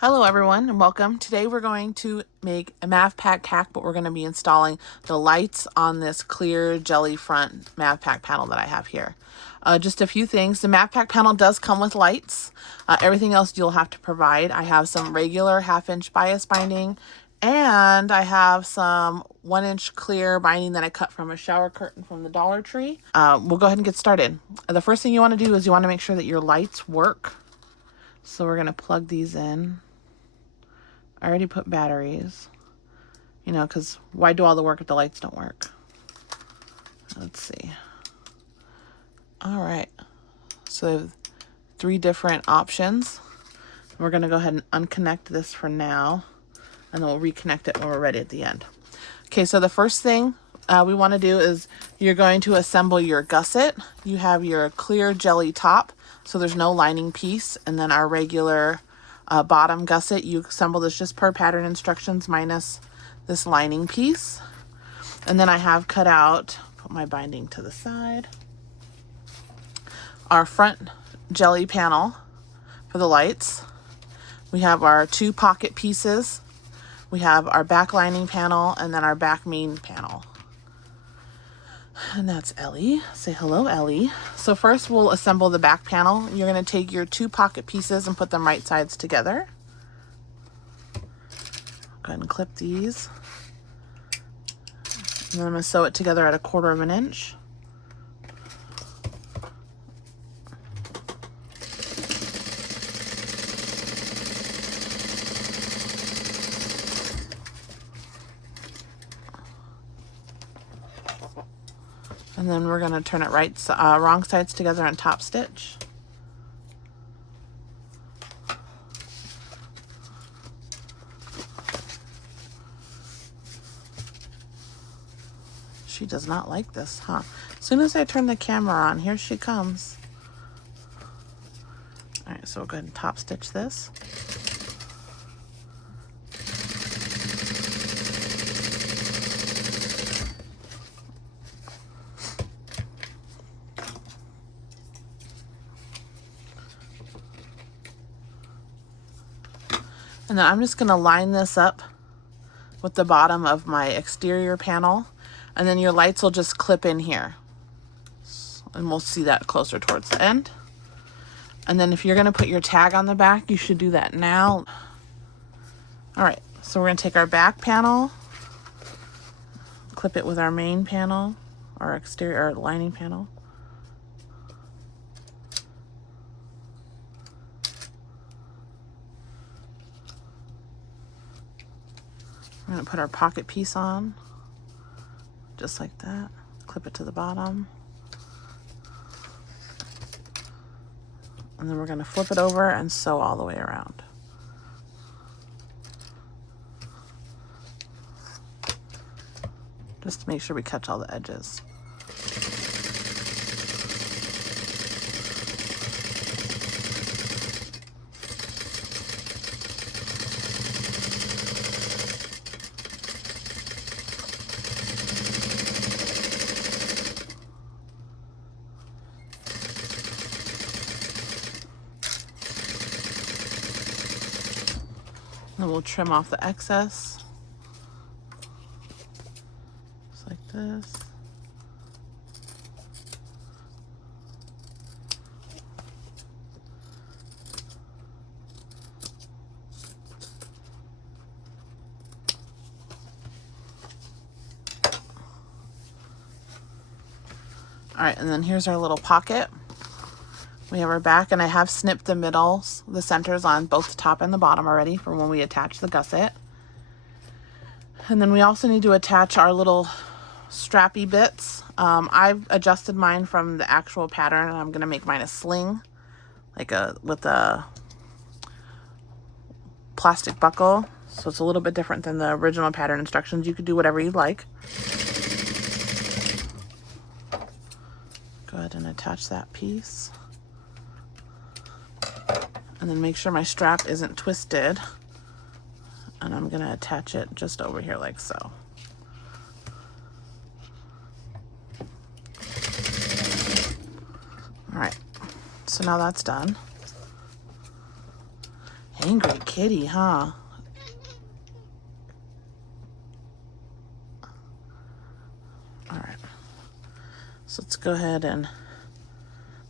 Hello everyone and welcome. Today we're going to make a Mav Pack Hack, but we're going to be installing the lights on this clear jelly front Mav Pack panel that I have here. Just a few things. The Mav Pack panel does come with lights. Everything else you'll have to provide. I have some regular 1/2-inch bias binding, and I have some 1-inch clear binding that I cut from a shower curtain from the Dollar Tree. We'll go ahead and get started. The first thing you want to do is you want to make sure that your lights work. So we're going to plug these in. I already put batteries, because why do all the work if the lights don't work? Let's see. All right. So 3 different options. We're going to go ahead and unconnect this for now, and then we'll reconnect it when we're ready at the end. Okay, so the first thing we want to do is you're going to assemble your gusset. You have your clear jelly top, so there's no lining piece, and then our regular bottom gusset. You assemble this just per pattern instructions minus this lining piece. And then I have cut out, put my binding to the side, our front jelly panel for the lights. We have our 2 pocket pieces. We have our back lining panel and then our back main panel. And that's Ellie. Say hello, Ellie. So first we'll assemble the back panel. You're going to take your 2 pocket pieces and put them right sides together. Go ahead and clip these. And then I'm going to sew it together at 1/4 inch. And then we're going to turn it wrong sides together and top stitch. She does not like this, huh? As soon as I turn the camera on, here she comes. All right, so we'll go ahead and top stitch this. And then I'm just going to line this up with the bottom of my exterior panel. And then your lights will just clip in here. And we'll see that closer towards the end. And then if you're going to put your tag on the back, you should do that now. All right, so we're going to take our back panel, clip it with our main panel, our exterior, our lining panel. We're going to put our pocket piece on, just like that. Clip it to the bottom. And then we're going to flip it over and sew all the way around. Just to make sure we catch all the edges. Then we'll trim off the excess, just like this. All right, and then here's our little pocket. We have our back, and I have snipped the middles, the centers on both the top and the bottom already for when we attach the gusset. And then we also need to attach our little strappy bits. I've adjusted mine from the actual pattern, and I'm going to make mine a sling, with a plastic buckle. So it's a little bit different than the original pattern instructions. You could do whatever you like. Go ahead and attach that piece. And then make sure my strap isn't twisted. And I'm going to attach it just over here like so. All right, so now that's done. Angry kitty, huh? All right. So let's go ahead and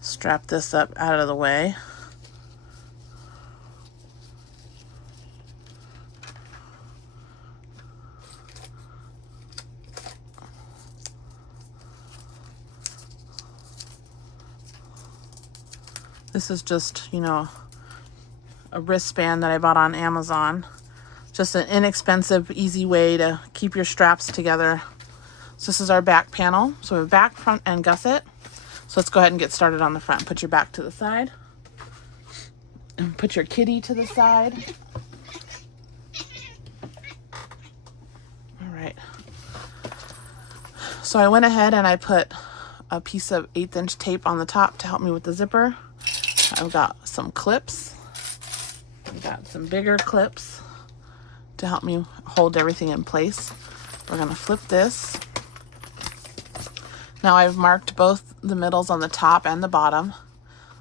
strap this up out of the way. This is just, you know, a wristband that I bought on Amazon. Just an inexpensive, easy way to keep your straps together. So this is our back panel. So we have back, front, and gusset. So let's go ahead and get started on the front. Put your back to the side. And put your kitty to the side. All right. So I went ahead and I put a piece of 1/8 inch tape on the top to help me with the zipper. I've got some clips. I've got some bigger clips to help me hold everything in place. We're gonna flip this. Now I've marked both the middles on the top and the bottom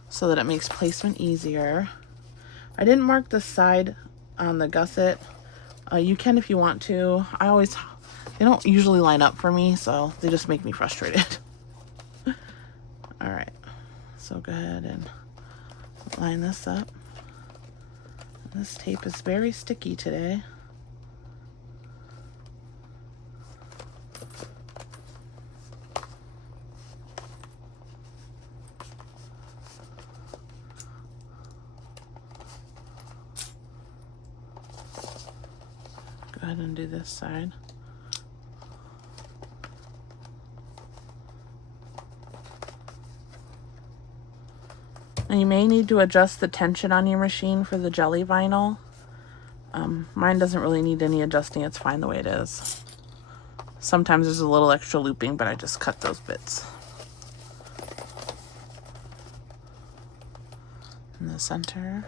so that it makes placement easier. I didn't mark the side on the gusset. You can if you want to. They don't usually line up for me, so they just make me frustrated. All right, so go ahead and line this up. This tape is very sticky today. Go ahead and do this side. And you may need to adjust the tension on your machine for the jelly vinyl. Mine doesn't really need any adjusting. It's fine the way it is. Sometimes there's a little extra looping, but I just cut those bits. In the center.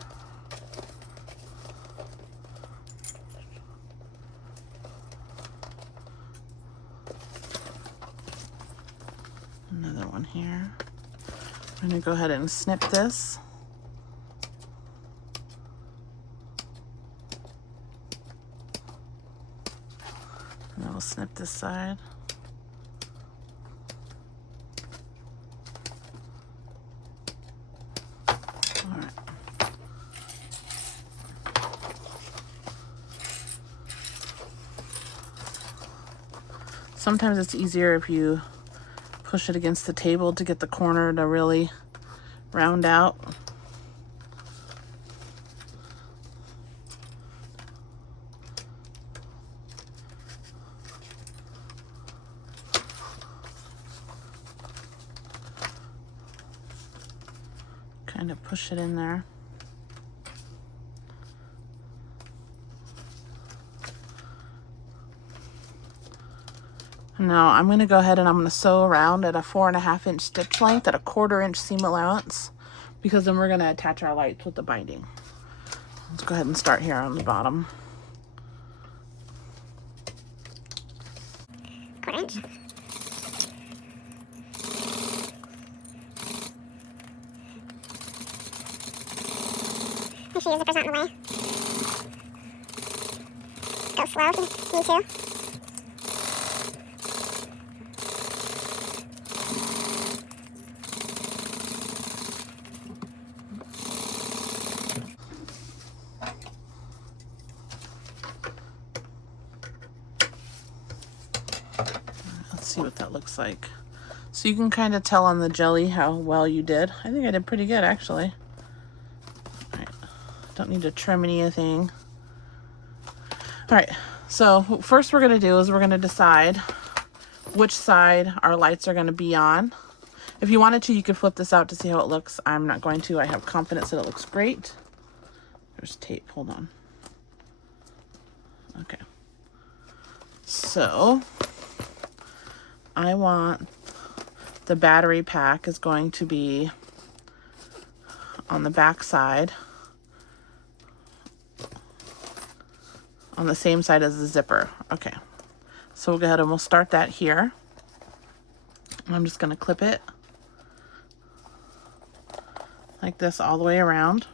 Another one here. I'm going to go ahead and snip this. And then we'll snip this side. All right. Sometimes it's easier if you push it against the table to get the corner to really round out. Kind of push it in there. Now I'm going to go ahead and I'm going to sew around at a 4.5 inch stitch length at a 1/4 inch seam allowance, because then we're going to attach our lights with the binding. Let's go ahead and start here on the bottom. 1/4 inch. Make sure your zipper's not in the way. Go slow if you need to. Let's see what that looks like. So you can kind of tell on the jelly how well you did. I think I did pretty good, actually. All right. Don't need to trim anything. All right, so first we're going to do is we're going to decide which side our lights are going to be on. If you wanted to, you could flip this out to see how it looks. I'm not going to. I have confidence that it looks great. There's tape. Hold on. Okay. So I want the battery pack is going to be on the back side, on the same side as the zipper. Okay, so we'll go ahead and we'll start that here. I'm just going to clip it like this all the way around.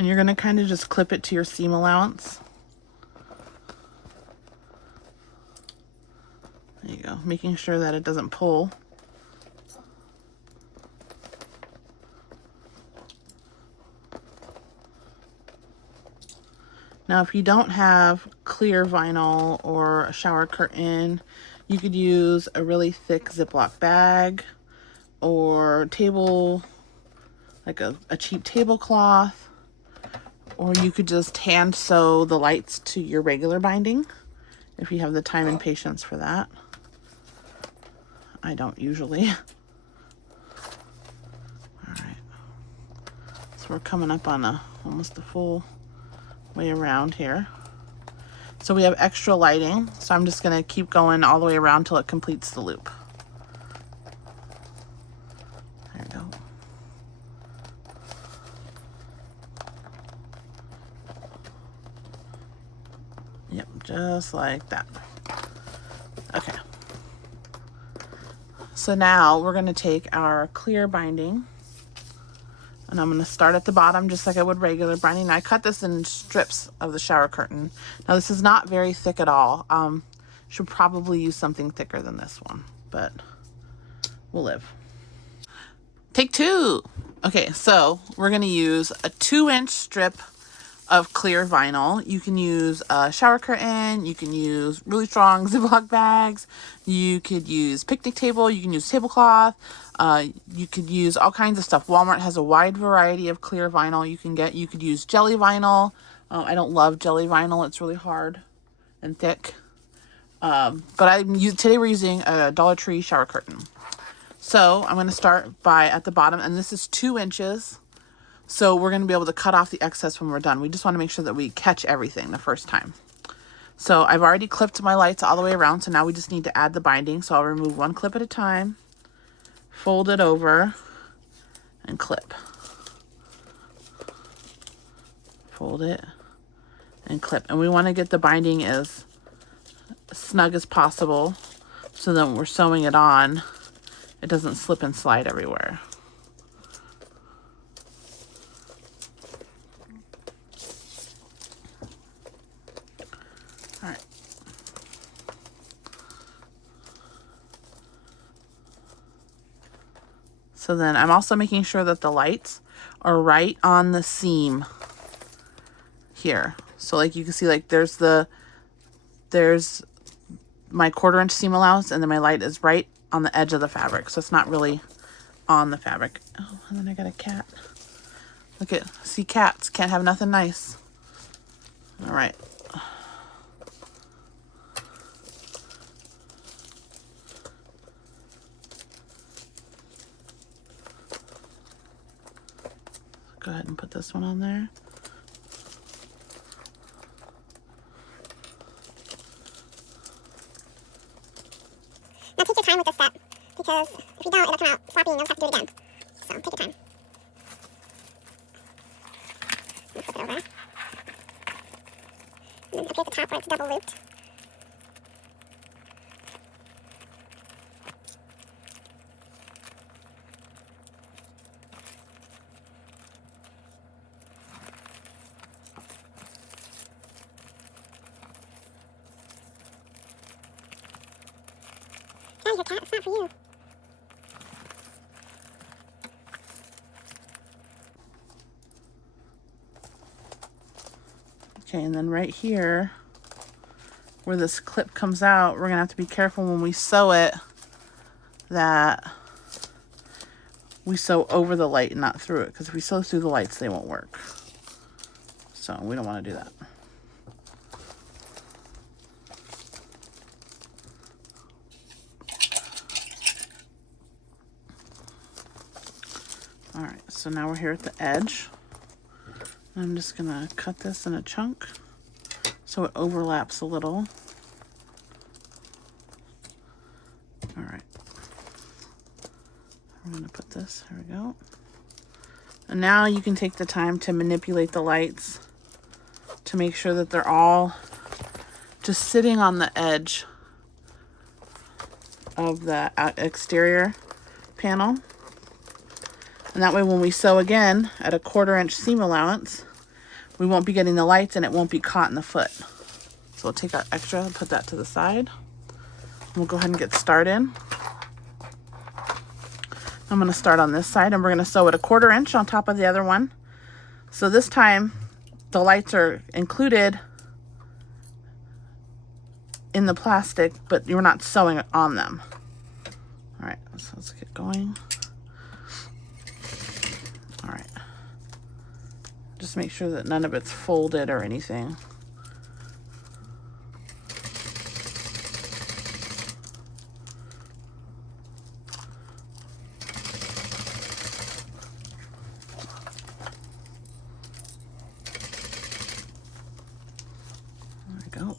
And you're going to kind of just clip it to your seam allowance. There you go, making sure that it doesn't pull. Now, if you don't have clear vinyl or a shower curtain, you could use a really thick Ziploc bag or table, like a cheap tablecloth, or you could just hand sew the lights to your regular binding if you have the time and patience for that. I don't usually. All right. So we're coming up on almost the full way around here. So we have extra lighting, so I'm just going to keep going all the way around till it completes the loop. There we go. Yep, just like that. Okay. So now we're going to take our clear binding, and I'm going to start at the bottom just like I would regular binding. I cut this in strips of the shower curtain. Now this is not very thick at all. Should probably use something thicker than this one, but we'll live. Take two. Okay, so we're going to use a 2-inch strip of clear vinyl. You can use a shower curtain, you can use really strong Ziploc bags, you could use picnic table, you can use tablecloth, you could use all kinds of stuff. Walmart has a wide variety of clear vinyl you can get. You could use jelly vinyl. I don't love jelly vinyl, it's really hard and thick. But today we're using a Dollar Tree shower curtain. So I'm going to start by at the bottom, and this is 2 inches. So we're going to be able to cut off the excess when we're done. We just want to make sure that we catch everything the first time. So I've already clipped my lights all the way around. So now we just need to add the binding. So I'll remove one clip at a time, fold it over, and clip. Fold it and clip. And we want to get the binding as snug as possible so that when we're sewing it on, it doesn't slip and slide everywhere. All right. So then I'm also making sure that the lights are right on the seam here. So like you can see, like there's my 1/4-inch seam allowance, and then my light is right on the edge of the fabric. So it's not really on the fabric. Oh, and then I got a cat. Look at, see, cats can't have nothing nice. All right. Go ahead and put this one on there. Now take your time with this step, because if you don't, it'll come out sloppy and you'll have to do it again. So take your time. And flip it over. And then up here at the top where it's double looped. Get out of here, cat. It's not for you. Okay, and then right here, where this clip comes out, we're gonna have to be careful when we sew it that we sew over the light and not through it, because if we sew through the lights, they won't work. So we don't want to do that. All right, so now we're here at the edge. I'm just gonna cut this in a chunk so it overlaps a little. All right, I'm gonna put this, here we go. And now you can take the time to manipulate the lights to make sure that they're all just sitting on the edge of the exterior panel. And that way when we sew again at a 1/4-inch seam allowance, we won't be getting the lights and it won't be caught in the foot. So we'll take our extra and put that to the side. We'll go ahead and get started. I'm going to start on this side and we're going to sew it 1/4 inch on top of the other one. So this time the lights are included in the plastic, but you're not sewing on them. All right, so let's get going. All right. Just make sure that none of it's folded or anything. There we go.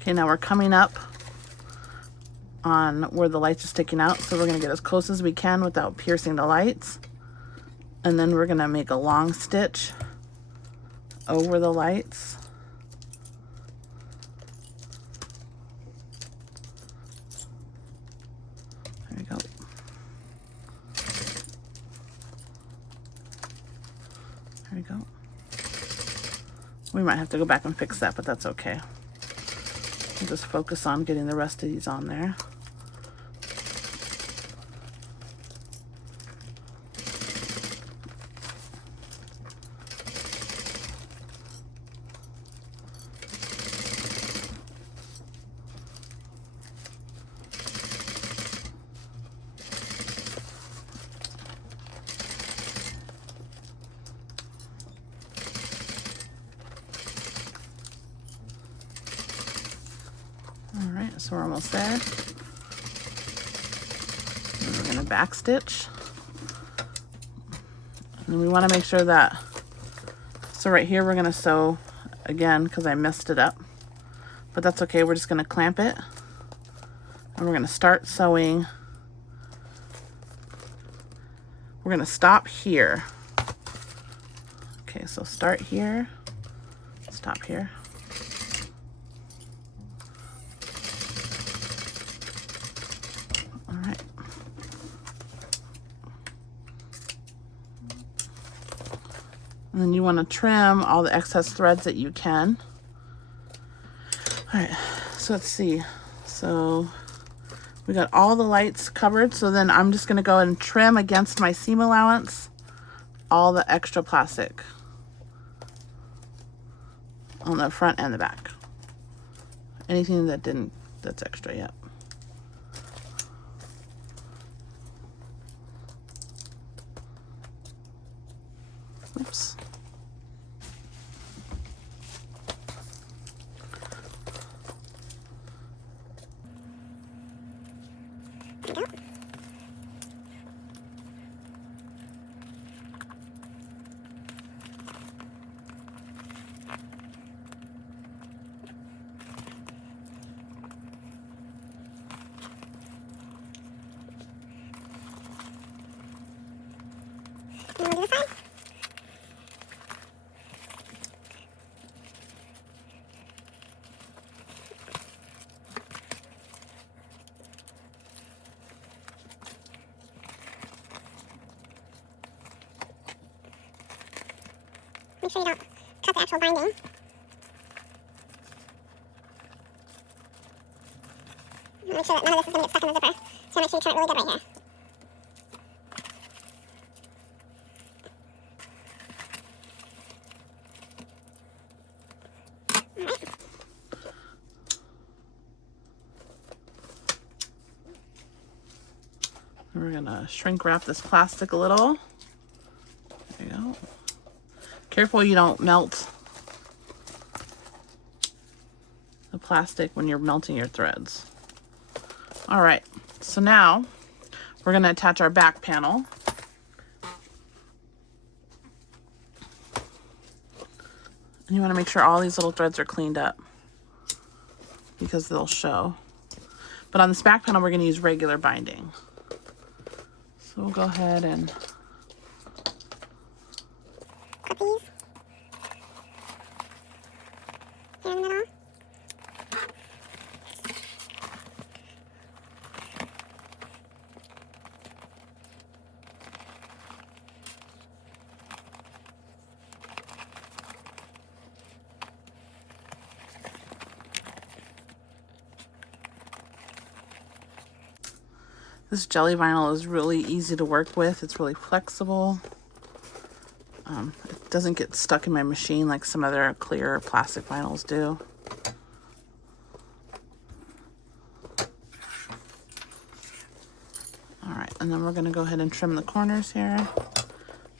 Okay, now we're coming up on where the lights are sticking out, so we're going to get as close as we can without piercing the lights. And then we're going to make a long stitch over the lights. There we go. There we go. We might have to go back and fix that, but that's okay. We'll just focus on getting the rest of these on there. Alright, so we're almost there. And we're going to back stitch. And we want to make sure that, so right here we're going to sew again because I messed it up. But that's okay, we're just going to clamp it. And we're going to start sewing. We're going to stop here. Okay, so start here, stop here. And then you want to trim all the excess threads that you can. All right, so let's see. So we got all the lights covered. So then I'm just going to go and trim against my seam allowance all the extra plastic on the front and the back. Anything that's extra yet. Oops. And we'll do this side. Make sure you don't cut the actual binding. Make sure that none of this is going to get stuck in the zipper. So make sure you trim it really good right here. We're gonna shrink wrap this plastic a little. There you go. Careful you don't melt the plastic when you're melting your threads. All right, so now we're gonna attach our back panel. And you wanna make sure all these little threads are cleaned up because they'll show. But on this back panel, we're gonna use regular binding. So we'll go ahead and cut these. This jelly vinyl is really easy to work with. It's really flexible. It doesn't get stuck in my machine like some other clear plastic vinyls do. All right, and then we're going to go ahead and trim the corners here,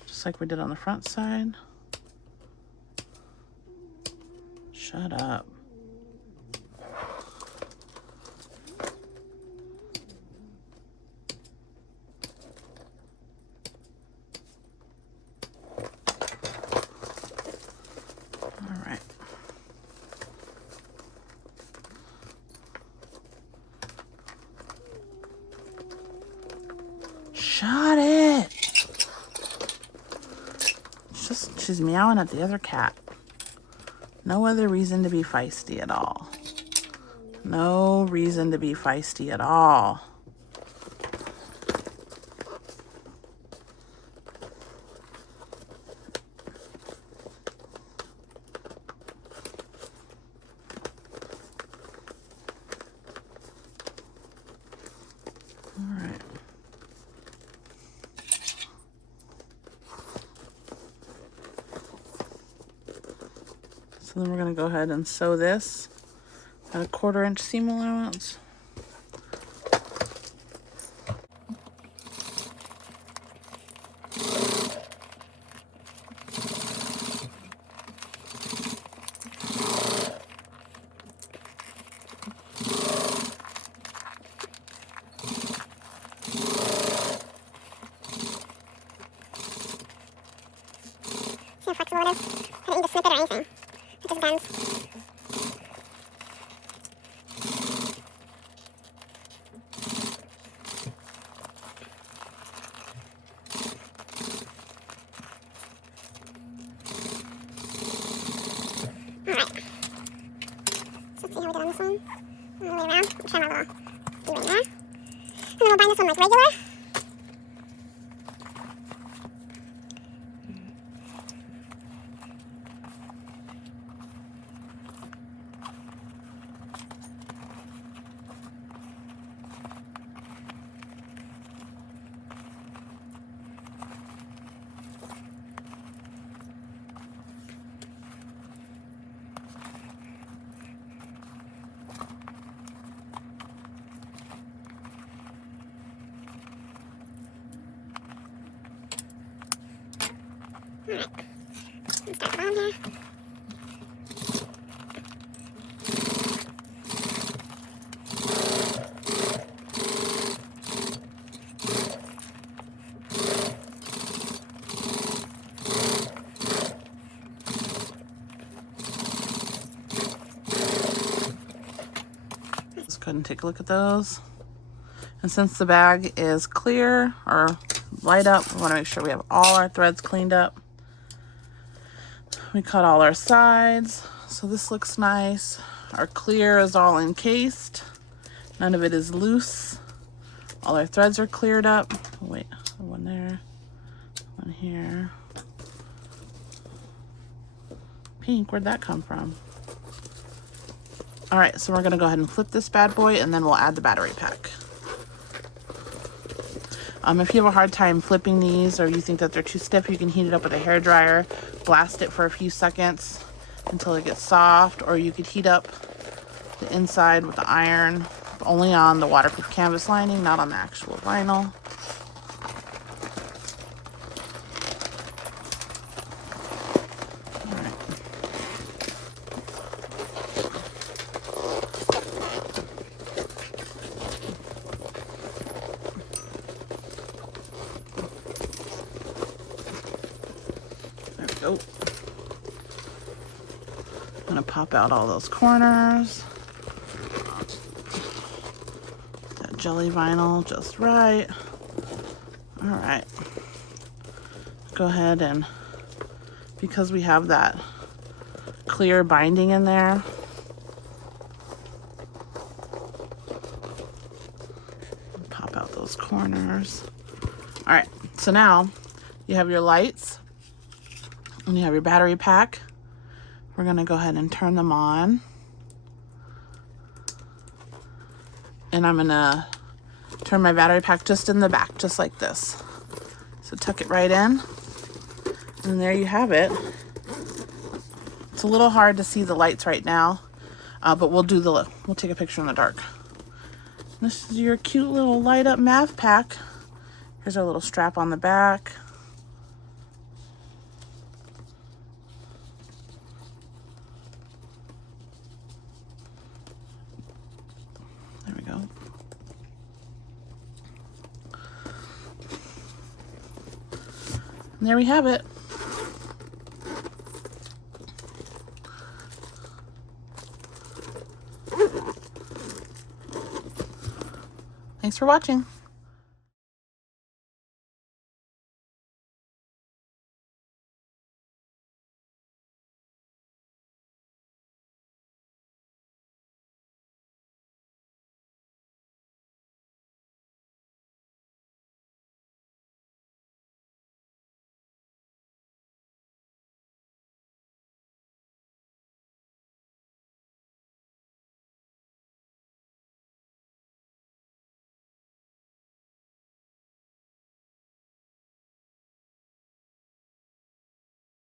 just like we did on the front side. Shut up. Shut it! She's meowing at the other cat. No other reason to be feisty at all. No reason to be feisty at all. So then we're going to go ahead and sew this at a 1/4 inch seam allowance. See how flexible it is? I don't need to snip it or anything. It just bends. Alright. So let's see how we did on this one. All the way around. I'll try my little do in there. And then we'll bind this one like regular. Alright, let's start the bottom here. Let's go ahead and take a look at those. And since the bag is clear or light up, we want to make sure we have all our threads cleaned up. We cut all our sides, so this looks nice. Our clear is all encased. None of it is loose. All our threads are cleared up. Oh, wait, one there, one here. Pink, where'd that come from? All right, so we're gonna go ahead and flip this bad boy and then we'll add the battery pack. If you have a hard time flipping these or you think that they're too stiff, you can heat it up with a hairdryer, blast it for a few seconds until it gets soft, or you could heat up the inside with the iron, only on the waterproof canvas lining, not on the actual vinyl. Go. I'm gonna pop out all those corners. That jelly vinyl just right. All right. Go ahead and, because we have that clear binding in there, pop out those corners. All right, so now you have your lights and you have your battery pack. We're gonna go ahead and turn them on. And I'm gonna turn my battery pack just in the back, just like this. So tuck it right in, and there you have it. It's a little hard to see the lights right now, but we'll take a picture in the dark. This is your cute little light up Mav Pack. Here's our little strap on the back. There we go. And there we have it. Thanks for watching.